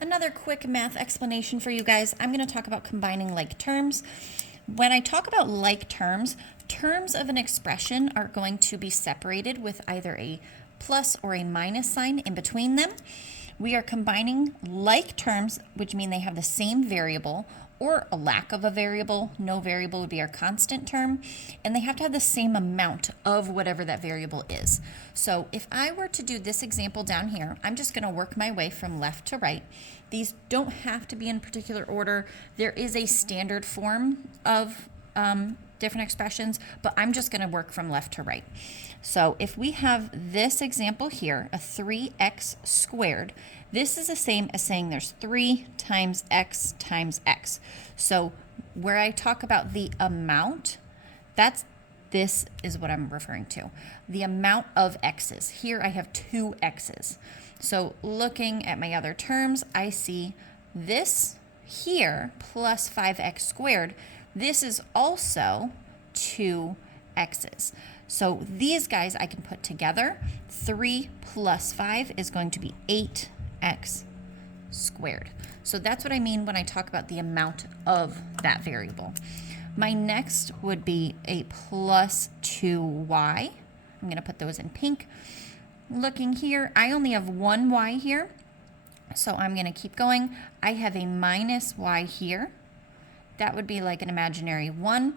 Another quick math explanation for you guys. I'm going to talk about combining like terms. When I talk about like terms, terms of an expression are going to be separated with either a plus or a minus sign in between them. We are combining like terms, which mean they have the same variable or a lack of a variable. No variable would be our constant term, and they have to have the same amount of whatever that variable is. So if I were to do this example down here, I'm just going to work my way from left to right. These don't have to be in particular order. There is a standard form of different expressions, but I'm just going to work from left to right. So if we have this example here, a 3x squared, this is the same as saying there's 3 times x times x. So where I talk about the amount, this is what I'm referring to. The amount of x's. Here I have 2 x's. So looking at my other terms, I see this here plus 5x squared. This is also 2 x's. So these guys I can put together. 3 plus 5 is going to be 8x squared. So that's what I mean when I talk about the amount of that variable. My next would be a plus 2y. I'm going to put those in pink. Looking here, I only have one y here, so I'm going to keep going. I have a minus y here. That would be like an imaginary 1.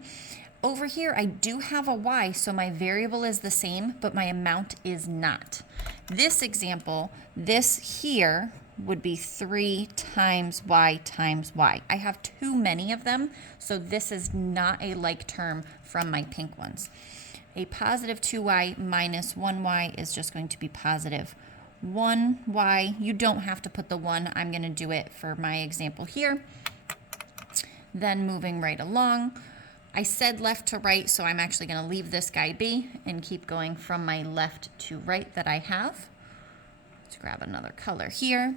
Over here, I do have a y, so my variable is the same, but my amount is not. This example, this here would be 3 times y times y. I have too many of them, so this is not a like term from my pink ones. A positive 2y minus 1y is just going to be positive 1y. You don't have to put the 1. I'm going to do it for my example here. Then moving right along, I said left to right, so I'm actually going to leave this guy be and keep going from my left to right that I have. Let's grab another color here.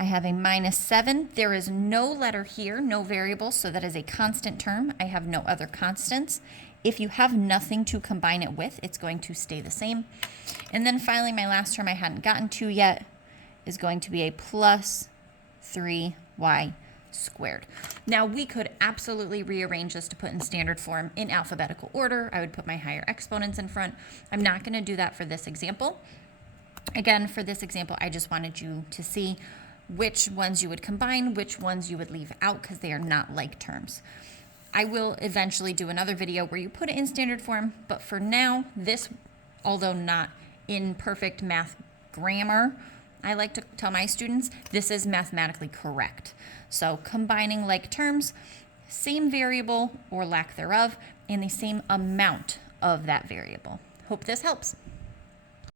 I have a minus 7. There is no letter here, no variable, so that is a constant term. I have no other constants. If you have nothing to combine it with, it's going to stay the same. And then finally, my last term I hadn't gotten to yet is going to be a plus 3y squared. Now we could absolutely rearrange this to put in standard form in alphabetical order. I would put my higher exponents in front. I'm not going to do that for this example. Again, for this example, I just wanted you to see which ones you would combine, which ones you would leave out because they are not like terms. I will eventually do another video where you put it in standard form, but for now, this, although not in perfect math grammar, I like to tell my students this is mathematically correct. So combining like terms, same variable or lack thereof, and the same amount of that variable. Hope this helps.